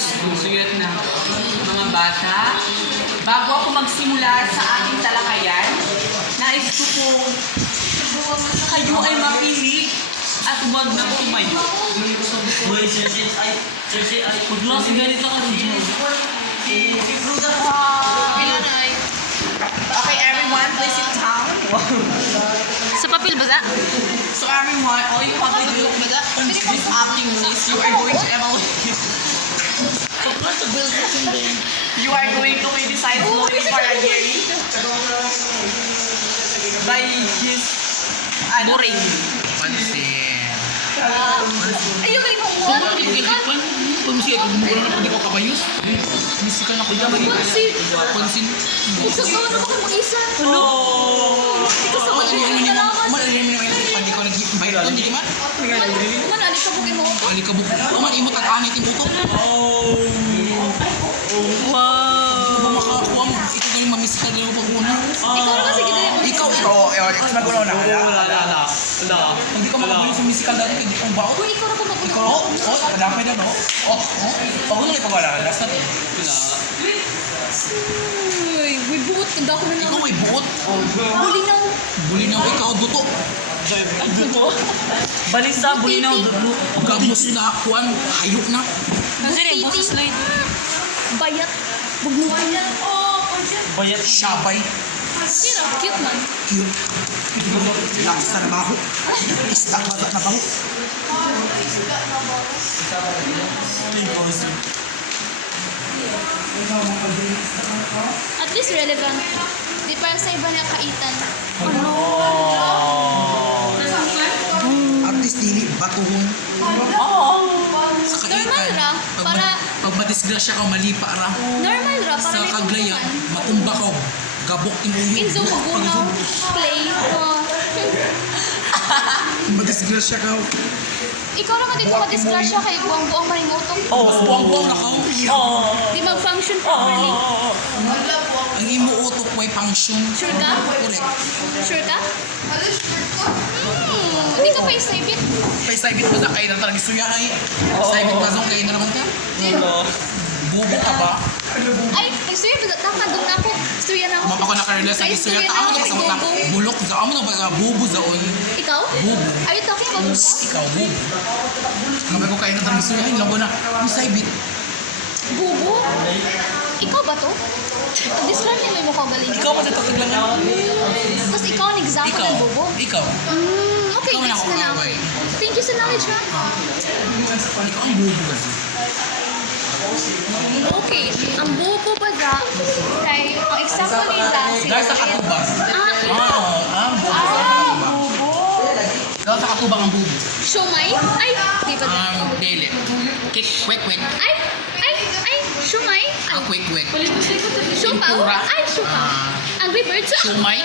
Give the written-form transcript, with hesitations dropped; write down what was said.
Suyot na. Mga bata, bago ako magsimula sa aking talakayan, nais ko po kayo ay mapili at huwag na tumayo. Paglas ganito ka rin. Okay, everyone, please sit down. Sa papel ba za? So everyone, all you have to do on this acting list, you are going to evaluate. You are going to be decided only for a Gary by his Boring. Pansin. Ayaw kayo makuha. Pamisi ako mura na pwede ko kabayos. Misikan ako dyan. Pansin. Pansin. Isang gawa na ako mag-isa. Ikaw sa mga Malalim mo naman yung pandi ko nag-bayad ko. Hindi man. Kuman, alit ka bugin mo ako. Alikabok. Kuman imot at anit yung utok. Wow. Makakuha mo. Ito galing mamisikan na yung pag-una. Ikaw na kasi kita yung Ikaw. Magulo na. Hindi ka makabayos sa misikan dati. Hindi kang bao. Uy, ikaw na ko mag-una. Ikaw. Madamay na no. Pag ano na ipagwala. Last na to. Uy, may buot. Tanda ko na Ikaw lang. may buot. Bulinaw. Bulinaw ikaw. Duto. Balisa, bulinaw, dulo. Gamos na. Kuan. Hayok na. Titi. Bayat. Bugnuan. Bayat. Shabay. Sino? Cute man. Cute. Laksa na baho. Istak na baho. At least relevant. Di para sa iba na kaitan. At least dili batuhon. Sa Normal kaitan. ra. Para, Pag madisgrasya ka, malipa ra. normal ra. Para Sa may kaglaya, tutukan. matumba ka. Gabok yung ulo. Inzo magunaw. Clay. Madisgrasya ka. Ikaw lang dito madisgrasya kay buang-buang manimoto. Mas buwang-buwang na ka. Di mag-function properly. Ang imo utok may function. Sure ka? Correct. Sure ka? Hindi ka pa isabit. Kay saibit mo na, kayo na talaga suya ay. Saibit mo na, kayo na naman ka. Bubo ka ba? Ay, suya ba? Tama, doon na ako. Suya na ako. Mapako na karela sa Ay, isuya. suya na Tama ako na kay pasabot na. Gogong. Bulok. Amo na ba? Bubo zaon. Ikaw? Bubo. Are you talking about Ikaw, bubo. Kamay ko kayo na talaga suya. Ay, labo na. Ang saibit. bubo? Ikaw ba to? Pag-describe niya may mukha galing. Ikaw pa dito tiglan na. Tapos ikaw ang example Ikaw. ng bubo. Ikaw. Okay, Ikaw na gets ako na lang. kaway. Thank you sa knowledge, ha? Ikaw ang bubo kasi. Okay, ang bubo ba za? Kay, ang example nila, si Dahil sa katubang. ikaw. Ang bubo. Bubo. Dahil sa katubang ang bubo. Shumay? Ay, di ba? Dele. Kik, kwek, kwek. Ay, shumay? Ang kwek, kwek. Shumaw? Pintura. Ay, shumaw. Angry Birds? Sumay.